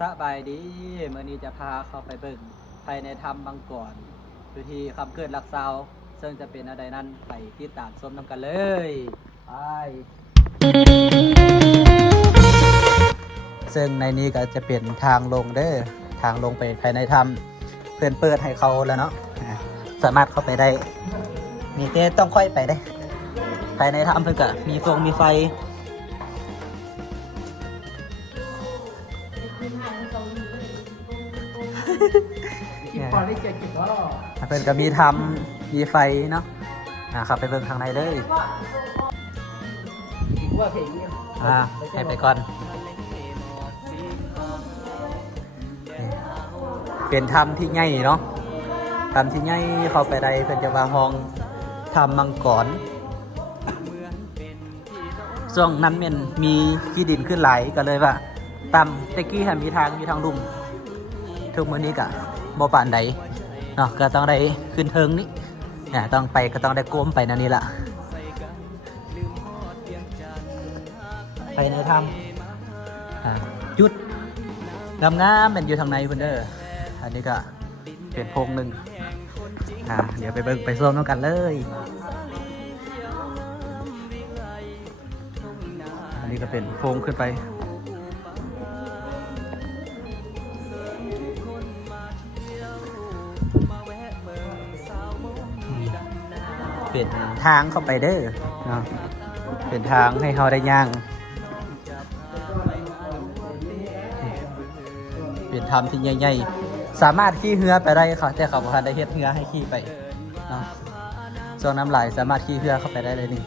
สบายดีเมื่อนี้จะพาเข้าไปเบิ่งภายในถ้ำบางก่อนวิธีคำเกิดหลักเซาซึ่งจะเป็นอะไรนั้นไปติดตามชมนำกันเลยไปซึ่งในนี้ก็จะเป็นทางลงเด้อทางลงไปภายในถ้ำเพื่อนเปิดให้เขาแล้วเนาะสามารถเข้าไปได้มีเต้ต้องค่อยไปได้ภายในถ้ำเพื่อนก็มีฟงมีไฟเพิ่นก็มีทำมีไฟเนาะครับไปเบิ่งข้างในเลยให้ไปก่อนเป็นถ้ำที่ใหญ่เนาะถ้ำที่ใหญ่เข้าไปได้เพิ่นจะวางห้องถ้ำมังกรช่วงนั้นมันมีขี้ดินขึ้นไหลก็เลยว่าต่ำตะกี้มีทางลุ่มทุกมื้อนี้ก็บ่ปานใดเนาะก็ต้องได้ขึ้นเทิงนี่ต้องไปก็ต้องได้ก้มไปนั่นนี่ล่ะไปในถ้ำจุดงามๆเป็นอยู่ทางในพุ่นเด้ออันนี้ก็เป็นโพรงหนึ่งเดี๋ยวไปเบิ่งไปส้มน้ำกันเลยอันนี้ก็เป็นโพรงขึ้นไปเป็นทางเข้าไปเด้อเนาะเป็นทางให้เขาได้ย่างเป็นทำที่ใหญ่ๆสามารถขี่เรือไปได้ค่ะแต่เขาบอกว่าได้เฮ็ดเรือให้ขี่ไปเนาะช่วงน้ำไหลสามารถขี่เรือเข้าไปได้เลยนี่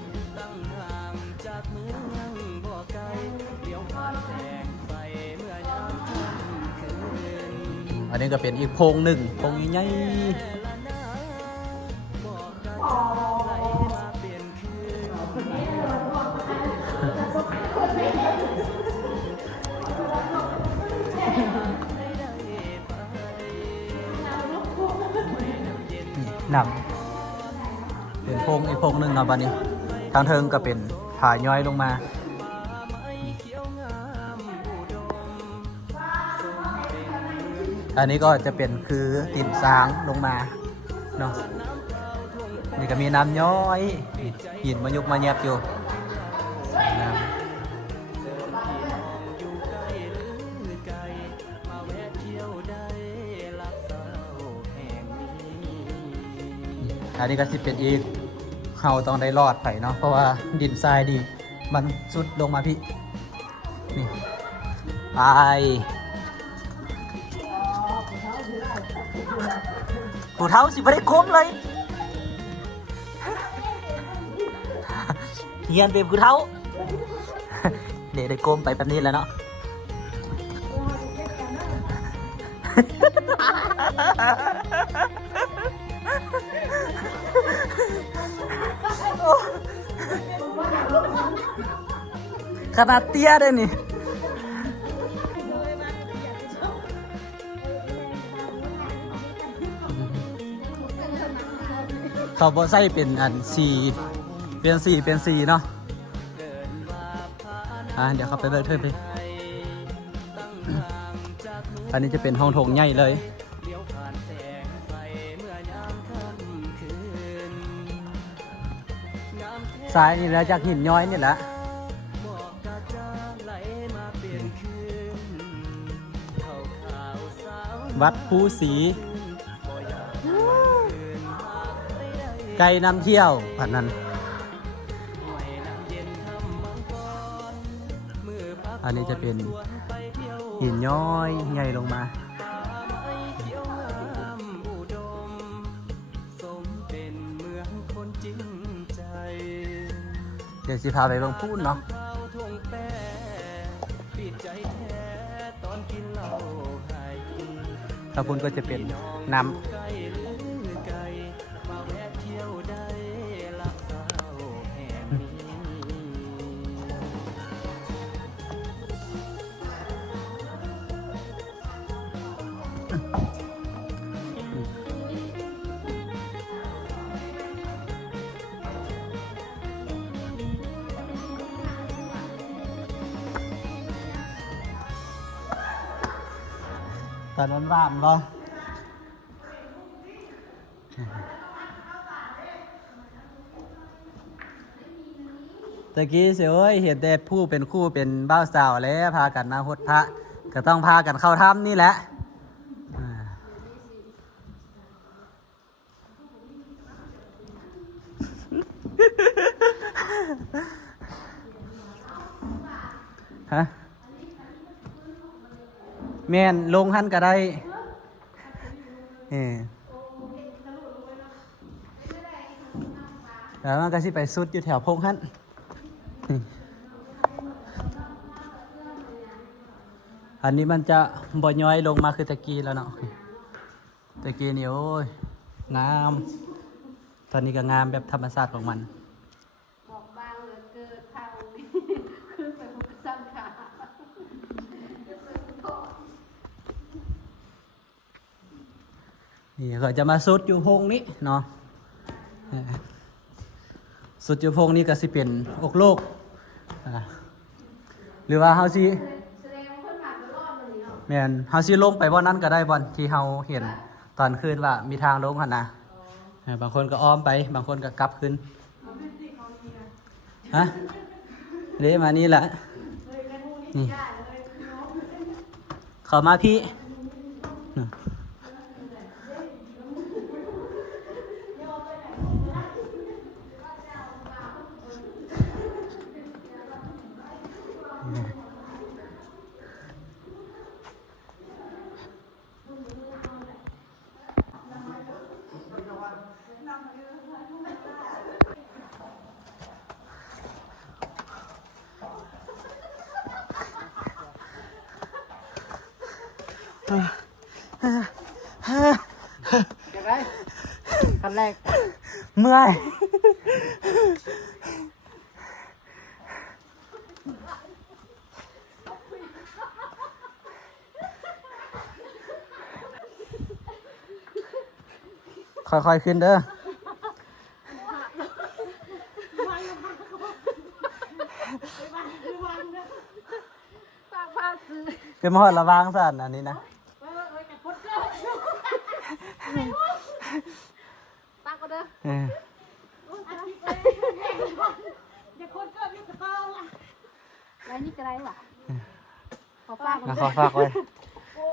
อันนี้ก็เป็นอีกโพรงหนึ่งโพรงใหญ่หนักเป็นโพงอีกโพงหนึ่งเนาะบัดนี้ทางเทิงก็เป็นผาย้อยลงมาอันนี้ก็จะเป็นคือตีนสางลงมาเนาะนี่ก็มีน้ำย้อยหินมายุกมาแยบอยู่อันนี้ก็สิเป็นอีกเขาต้องได้รอดไปเนาะเพราะว่าดินทรายดีมันสุดลงมาพี่นี่ไปผู้เท้าสิไม่ได้ก้มเลยเงียนเป็นผู้เท้าเดี๋ยวได้ก้มไปแบบนี้แล้วเนาะขนาดเตี้ยได้นี่เขาบอใส่เป็นอันสีเป็นสีเนาะเดี๋ยวเขาไปเลิกเทิร์นไปอันนี้จะเป็นห้องโถงใหญ่เลยซ้ายนี่แล้วจากหินย้อยนี่แหละวัดภูสีไกลนำเที่ยวผ่านนั้นอันนี้จะเป็นหินย้อยใหญ่ลงมาเดี๋ยวสิพาไปลงพูนเนาะถ้าพูนก็จะเป็นน้ำ ตอนนั้นว่านบ่ตะกี้เสียเอ้ยเห็นแต่ผู้เป็นคู่เป็นบ่าวสาวแล้วพากันมาหดพระก็ต้องพากันเข้าถ้ำนี่แหละฮะแม่นลงหันก็ได้แล้วมันก็สิไปสุดอยู่แถวพงหันอันนี้มันจะบ่ย้อยลงมาคือตะกี้แล้วเนาะตะกี้นี่โอ้ยงามตอนนี้ก็งามแบบธรรมชาติของมันบอกบางเหลือเกินเท่าคือไปพุทธสังฆานี่ก็จะมาสุดอยู่พงนี้เนาะสุดอยู่พงนี้ก็สิเป็นอกโลกหรือว่าเฮาสิแม่นเฮาสิลงไปบ่นั้นก็ได้บ่ที่เฮาเห็นตอนคืนว่ามีทางลงหั่นนะบางคนก็อ้อมไปบางคนก็กลับขึ้นฮะเด้มานี่แหละนี่เข้ามาพี่จะได้ขั้นแรกเมื่อยค่อยๆขึ้นเด้อเป็นมหอดระวังสั่นอันนี้นะตาก็เด้ออย่าคนเกิดอยู่กับเราล่ะไรนี่จะไรวะขอฝากไว้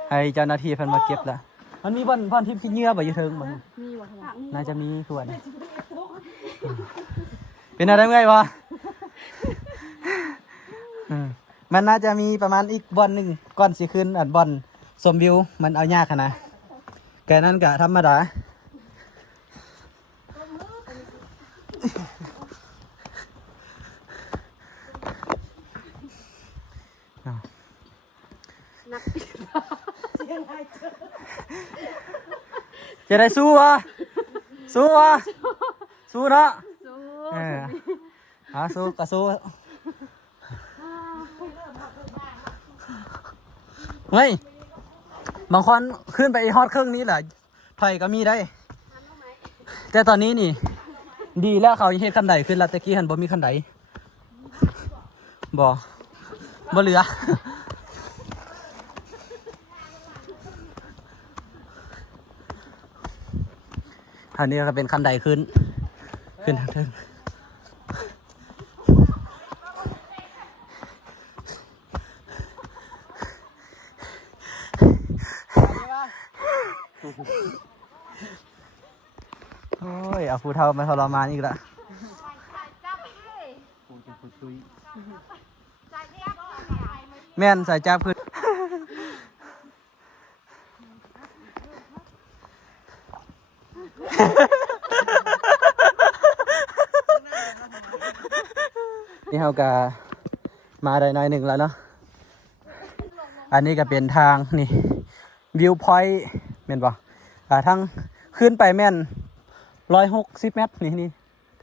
ให้เจ้าหน้าที่เพิ่นมาเก็บละมันมีบ่อนที่ขี้เหงื่อบ่อยู่เทิงบ่มีวะน่าจะมีส่วนเป็นอะไรเมื่อยวะมันน่าจะมีประมาณอีกบ่อนหนึ่งก่อนสิขึ้นอันบ่อนชมวิวมันเอายากขนาดแกนั้นก็ธรรมดาจะได้สู้วะสู้เนาะสู้ก็สู้เฮ้ยบางคนขึ้นไปฮอดเครื่องนี้แหละไผ่ก็มีได้แต่ตอนนี้นี่ดีแล้วเขาเฮ็ดคันใดขึ้นแล้วตะกี้หันบ่มีคันใดบ่เหลืออันนี้ก็เป็นคันใดขึ้นทางเทิงโอ้ยเอาผู้เฒ่ามาทรมานอีกแล้วแม่นใส่จับขึ้นนี่เขาก็มาได้หน่อยหนึ่งแล้วเนาะอันนี้ก็เป็นทางนี่วิวพอยต์แม่นป่ะทั้งขึ้นไปแม่น160 เมตรนี่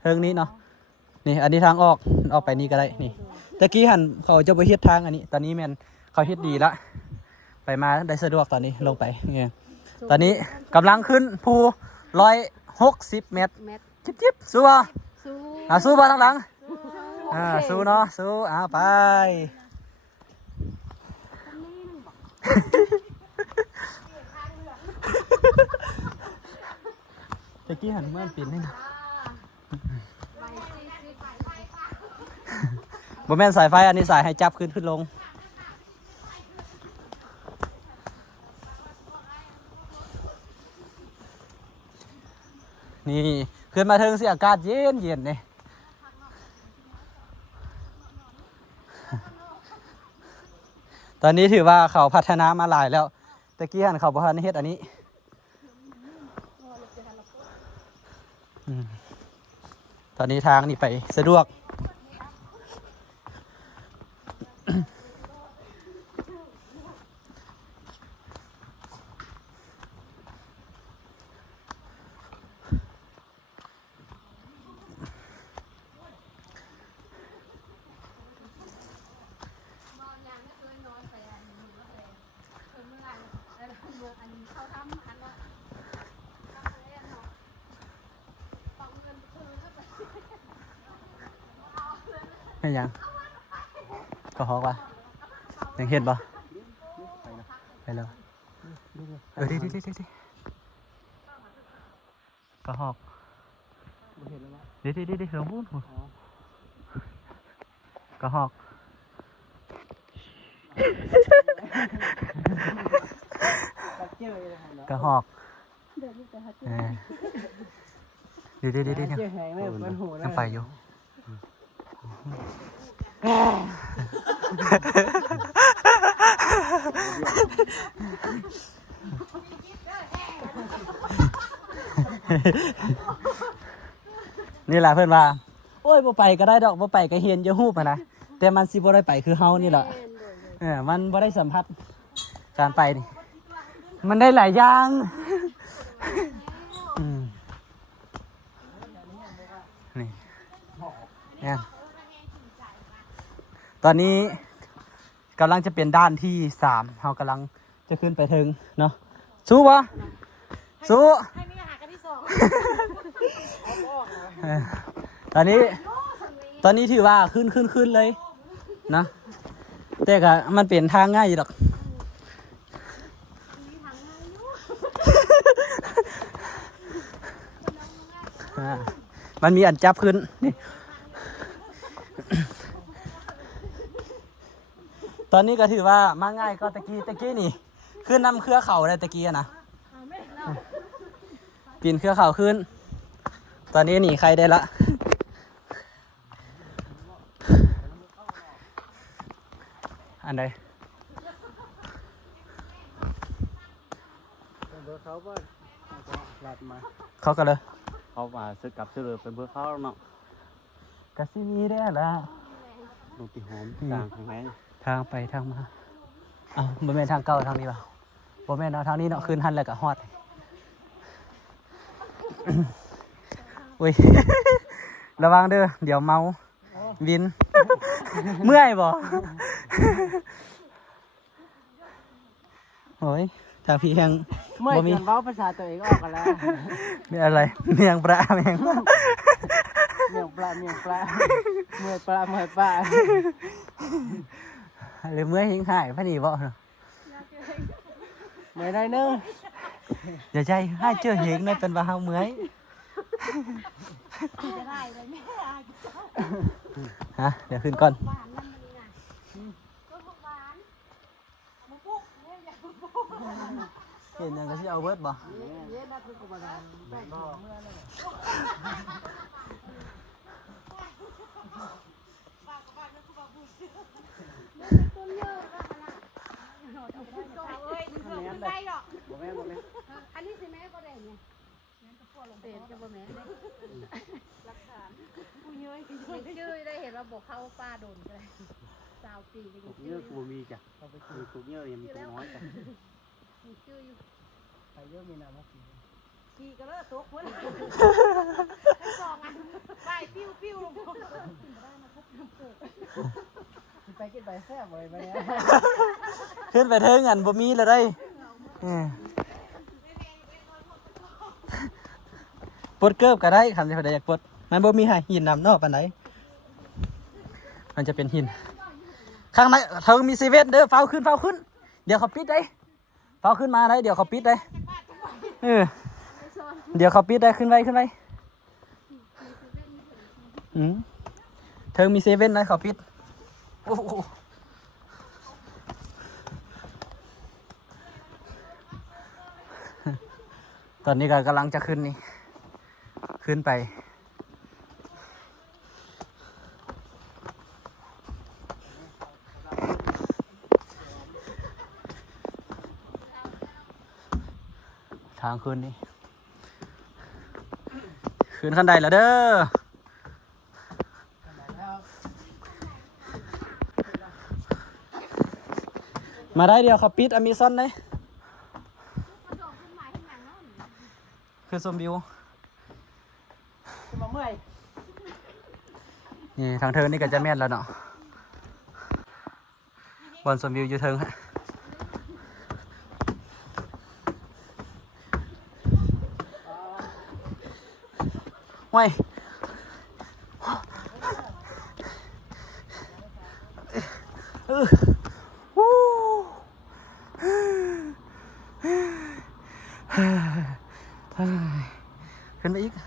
เทิงนี้เนาะนี่อันนี้ทางออกไปนี่ก็ได้นี่ตะกี้หันเขาจะไปเฮ็ดทางอันนี้ตอนนี้แม่นเขาเฮ็ดดีละไปมาได้สะดวกตอนนี้ลงไปเนี่ยตอนนี้กำลังขึ้นภู160 เมตรจิ๊บสู้อ่ะสู้บ้างหลังสู้เนาะสู้ไป กี้หันมันปิดนี่นะบ่แม่นสายไฟอันนี้สายให้จับขึ้นลงนี่ขึ้นมาถึงสิอากาศเย็นนี่ตอนนี้ถือว่าเขาพัฒนามาหลายแล้วตะกี้หันเขาบ่ทันเฮ็ดอันนี้ตอนนี้ทางนี่ไปสะดวกไม่ยังก็ฮอกว่ะยังเห็นปะไปแล้วดิก็ฮอกดิลงพูดก็ฮอกก็ฮอกดิยังไปอยู่นี่แหละเพื่อนว่าโอ้ยบ่ไปก็ได้ดอกบ่ไปก็เห็นอยู่ฮู้ปะนะแต่มันสิบ่ได้ไปคือเฮานี่แหละมันบ่ได้สัมผัสการไปนี่มันได้หลายอย่างนี่เนี่ยตอนนี้กำลังจะเป็นด้านที่3เรากำลังจะขึ้นไปถึงเนาะสู้ปะสู้ให้มีอาหารกันที่2 ตอนนี้ถือว่าขึ้นเลยนะแต่ก็มันเปลี่ยนทางง่ายอยู่หรอกมันมีอันจับขึ้นนี่ตอนนี้ก็ถือว่ามาง่ายก็ตะกี้นี่ขึ้นนำเครือเข่าได้ตะกี้นะปีนเครือเข่าขึ้นตอนนี้หนีใครได้ละอันใดเขาก็เลยเขาว่าซื้อกลับซื้อเลยเป็นเพื่อเขาเนาะ กะซีมีได้ละ ลูกปีหอมต่างของไหน ทางไปทางมาอ้าวบ่แม่นทางเก่าทางนี้เปล่าบ่แม่นเอาทางนี้เนาะขึ้นหันแล้วก็ฮอดอุ้ยระวังเด้อเดี๋ยวเมาวินเมื่อยบ่โอ้ยทางพี่ยัง เมื่อกี้เว้าภาษาตัวเองออกกันแล้ว มีอะไรเมียงปลาเมียง เมื่อยปลาหรือเมื่อยหิงหายพะนี่บ่เนาะ เมื่อยได้เนอะ อย่าใจให้เจอเห็งนั่นเป็นว่าเฮาเมื่อยฮะเดี๋ยวขึ้นก่อนเห็นยังก็สิเอาเบิดบ่อันนี้สิแม่ก็ได้เนี่ยเต็มจะบ่แม่ได้รักษาผู้เยอะชื่อได้เห็นว่าบอกเข้าป้าโดนก็ได้20 ปีก็ยัง เยอะกูมีจ้ะเขาไปคุยกูเยอะยังมีตัวน้อยจ้ะ มีชื่ออยู่ ไปเยอะมีน้ำมากิน ขี่ก็เลิกตกคนสองอันไปปิ้วลงกินไปแซ่บเลยไปเนี่ย ขึ้นไปเทิงอันบ่มีแล้วได้ปลดเกิบก็ได้คำที่เขาได้อยากปลดมันบ่มีให้หินนำเนอกปานใดมันจะเป็นหินข้างในเทิงมี7เด้อเฝ้าขึ้นเดี๋ยวเขาปิดได้เฝ้าขึ้นมาได้เดี๋ยวเขาปิดได้ เดี๋ยวเขาปิดได้ขึ้นไปเธอมีเซเว่นนะเขาปิดโอ้โหตอนนี้ก็กำลังจะขึ้นนี่ขึ้นไปทางขึ้นนี่ขึ้นขั้นใดแล้วเด้อมาได้เดียวเขาปิดอเมซอนเลยคือชมวิว มาเมื่อย นี่ทางเทิงนี่ก็จะแม่นแล้วเนาะบอลชมวิวอยู่เทิงฮะว้ายขึ้นไปอีกไป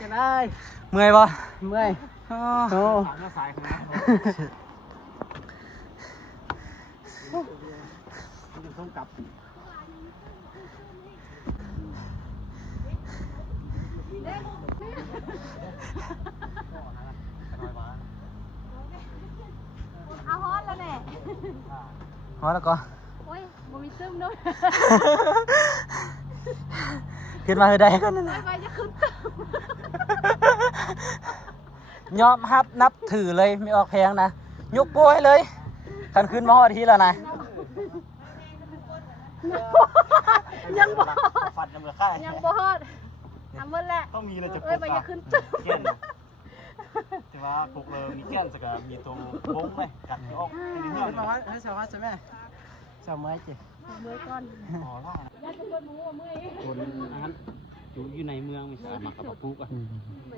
จะได้ เมื่อยปะ เมื่อย อ๋อ โอ้ สายของเราต้องกลับ เอาฮอตแล้วแน่ พอแล้วก็ โอ้ยบ่มีซึมด้วย ขึ้นมาคือได้ก็นั่น ไป นะ ไปจะขึ้นตึ้ม ยอมรับนับถือเลยไม่ออกแพงนะยกโป้ให้เลยคันขึ้นมาฮอดทีแล้วนะ ยังบ่ฮอด ฟันน้ำเหลือค่า ยังบ่ฮอดทำหมดแหละ ต้องมีเลยจะ เอ้ยไปจะขึ้นตึ้ม แก้นแต่ว่าปกเลยมีแก้นสักมีตัวโค้งไหมกัดออกเป็นเนื้อ เป็นมาว่าให้สาวใช่ไหมสาวไม้จี เมื่อยก่อน อ๋อล่ะ ยัดจะเปิดหมูว่าเมื่อย คนนั้นอยู่ในเมืองมีสามารถกับปุ๊กอ่ะ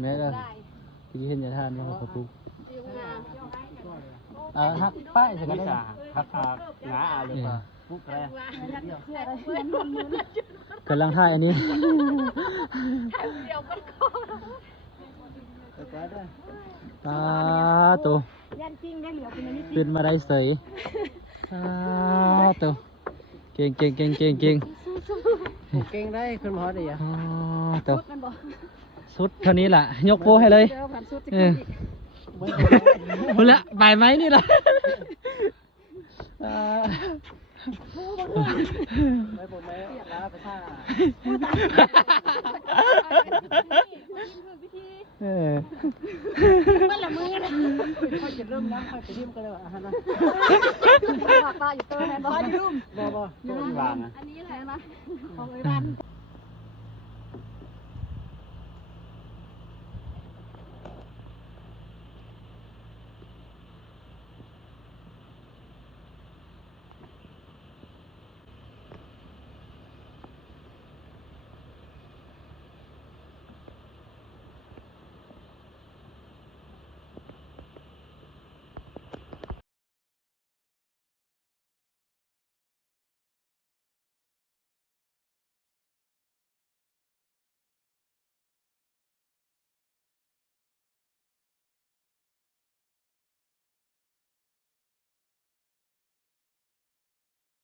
แม่ก็ ได้ ที่เห็นจะทานมาขอปุ๊บ ดีงาม ฮักป้ายใช่ไหม ไม่จ่าพักงาอะไรปุ๊กแร่ ยัดเสื้อได้เพื่อนมือก ำลังให้อันนี้ เดียวกันก่อน ไปด้วย ตัว ยันจริงได้เหลียวเป็นอันนี้ เป็นมาได้เสยตัวเก่งเก่งเก่งเก่งเก่ง เก่งได้ขึ้นมาฮอดดีอ่ะ ตัว มันบอก สุดเท่านี้แหละยกโป้ให้เลย เดี๋ยวผ่านสุดจะ เอ ขึ้ อน อีก คุณละบ่ายไหมนี่ล่ะ ไม่ผมไม่ลาไปท่า วิธี เออ มันละมือนะ ค่อยจะเริ่มน้ำค่อยไปทิ่มกันเลยอ่ะฮะนะ ปากตาอยู่ตัวแทนบอสอยู่ บ่ ตัวที่วางอ่ะ อันนี้แหละนะของไอ้บ้าน